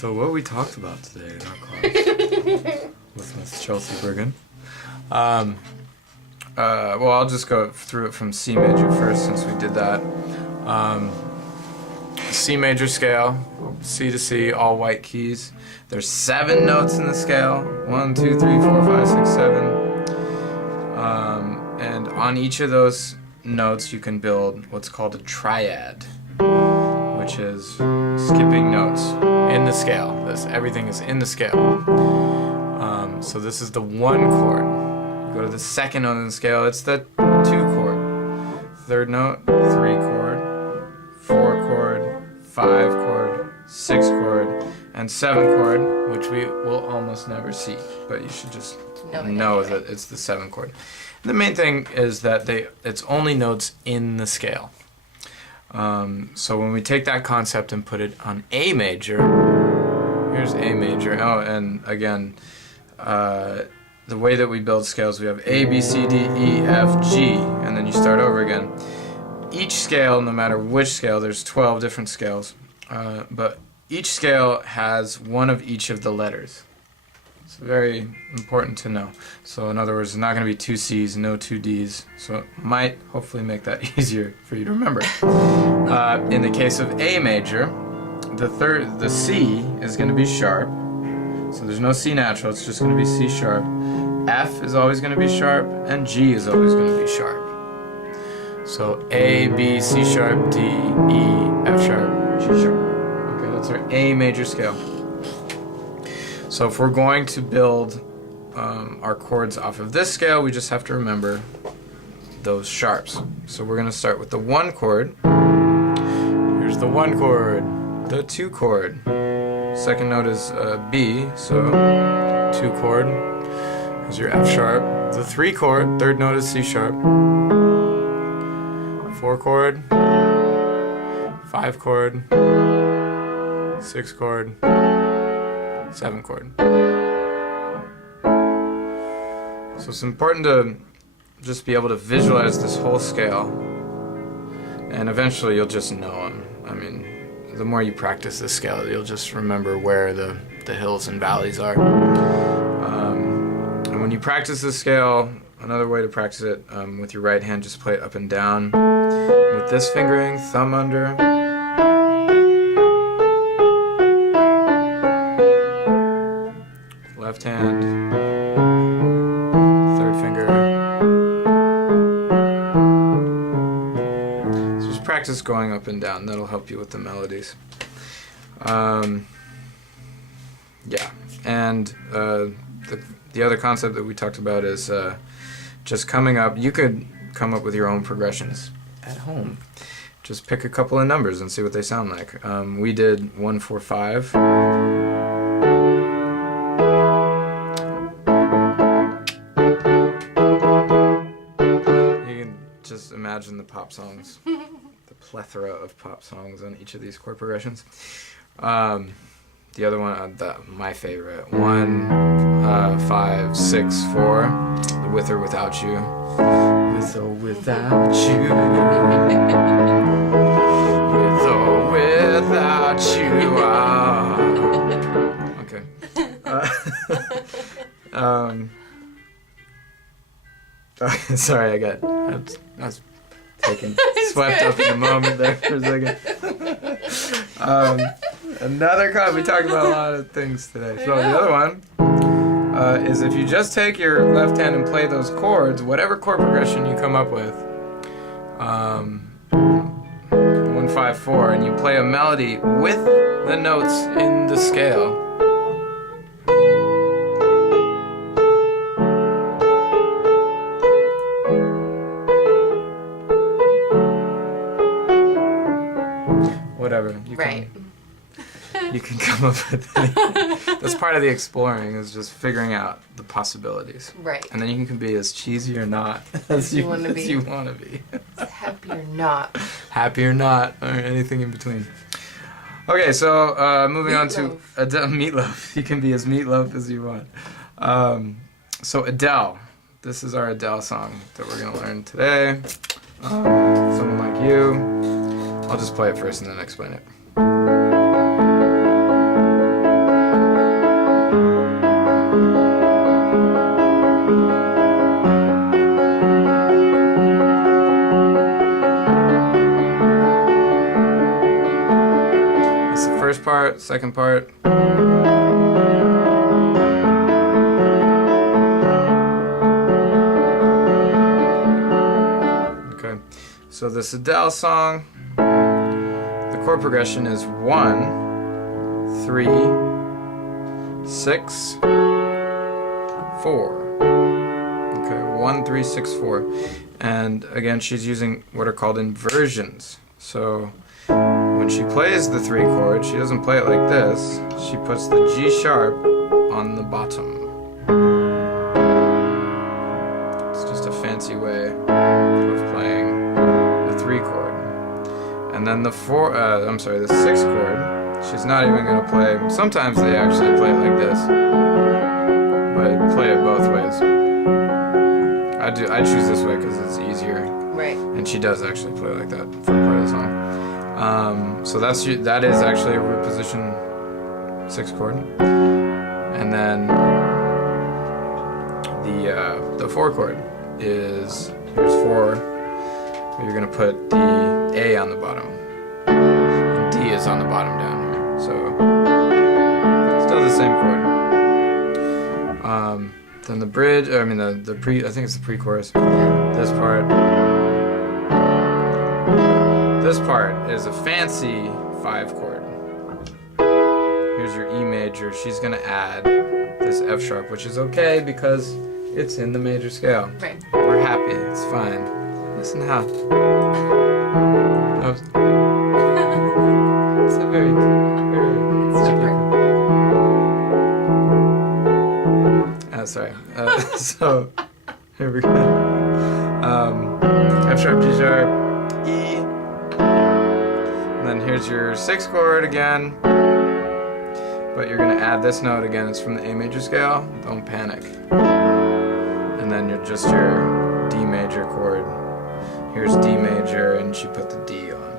So what we talked about today in our class with Miss Chelsea Bergen. Well, I'll just go through it from C major first since we did that. C major scale, C to C, all white keys. There's 7 notes in the scale. 1, 2, 3, 4, 5, 6, 7. And on each of those notes you can build what's called a triad, which is skipping notes in the scale. Everything is in the scale. So this is the 1 chord. You go to the 2nd note in the scale, it's the 2 chord. 3rd note, 3 chord, 4 chord, 5 chord, 6 chord, and 7 chord, which we will almost never see, but you should just know that it's the 7 chord. The main thing is that it's only notes in the scale. So when we take that concept and put it on A major, here's A major. Oh, and again, the way that we build scales, we have A, B, C, D, E, F, G, and then you start over again. Each scale, no matter which scale, there's 12 different scales, but each scale has one of each of the letters. It's very important to know. So in other words, there's not going to be 2 C's, no 2 D's, so it might hopefully make that easier for you to remember. In the case of A major, the C is going to be sharp, so there's no C natural, it's just going to be C sharp. F is always going to be sharp, and G is always going to be sharp. So A, B, C sharp, D, E, F sharp, G sharp. Okay, that's our A major scale. So if we're going to build our chords off of this scale, we just have to remember those sharps. So we're going to start with the 1 chord. Here's the 1 chord, the 2 chord. 2nd note is B, so 2 chord. Here's your F sharp. The 3 chord, 3rd note is C sharp. 4 chord, 5 chord, 6 chord, 7 chord. So it's important to just be able to visualize this whole scale, and eventually you'll just know them. I mean, the more you practice this scale, you'll just remember where the hills and valleys are. And when you practice this scale, another way to practice it, with your right hand, just play it up and down. With this fingering, thumb under. Left hand, 3rd finger. So just practice going up and down. That'll help you with the melodies. Yeah, and the other concept that we talked about is just coming up. You could come up with your own progressions at home. Just pick a couple of numbers and see what they sound like. We did 1, 4, 5. Just imagine the pop songs, the plethora of pop songs on each of these chord progressions. The other one, my favorite, 1, 5, 6, 4, the with or without you. With or without you. With or without you. Okay. Sorry, I was taken, swept up in the moment there for a second. Another chord, we talked about a lot of things today. So the other one is if you just take your left hand and play those chords, whatever chord progression you come up with, 1, 5, 4, and you play a melody with the notes in the scale. Whatever. You can come up with it. That's part of the exploring, is just figuring out the possibilities. Right. And then you can be as cheesy or not as you want to be. Happy or not. Happy or not, or anything in between. Okay, so moving on to Adele. Meatloaf. You can be as meatloaf as you want. So Adele. This is our Adele song that we're going to learn today. Someone Like You. I'll just play it first and then explain it. first part, second part. Okay, so this Adele song, the chord progression is 1, 3, 6, 4. Okay, 1, 3, 6, 4. And again, she's using what are called inversions. So when she plays the 3 chord, she doesn't play it like this. She puts the G sharp on the bottom. It's just a fancy way of playing a 3 chord. And then the 6 chord, she's not even going to play. Sometimes they actually play it like this, but play it both ways. I choose this way because it's easier. Right. And she does actually play like that for part of the song. So that is actually a root position 6 chord. And then the 4 chord is, here's 4. You're gonna put the A on the bottom. And D is on the bottom down here. So still the same chord. Then the bridge, I think it's the pre-chorus. This part is a fancy 5 chord. Here's your E major. She's gonna add this F sharp, which is okay because it's in the major scale. Right. We're happy. It's fine. Listen how. Oh. It's a very. It's super. Sorry. So here we go. F sharp, G sharp, E. And then here's your 6 chord again. But you're gonna add this note again. It's from the A major scale. Don't panic. And then just your D major chord. Here's D major, and she put the D on.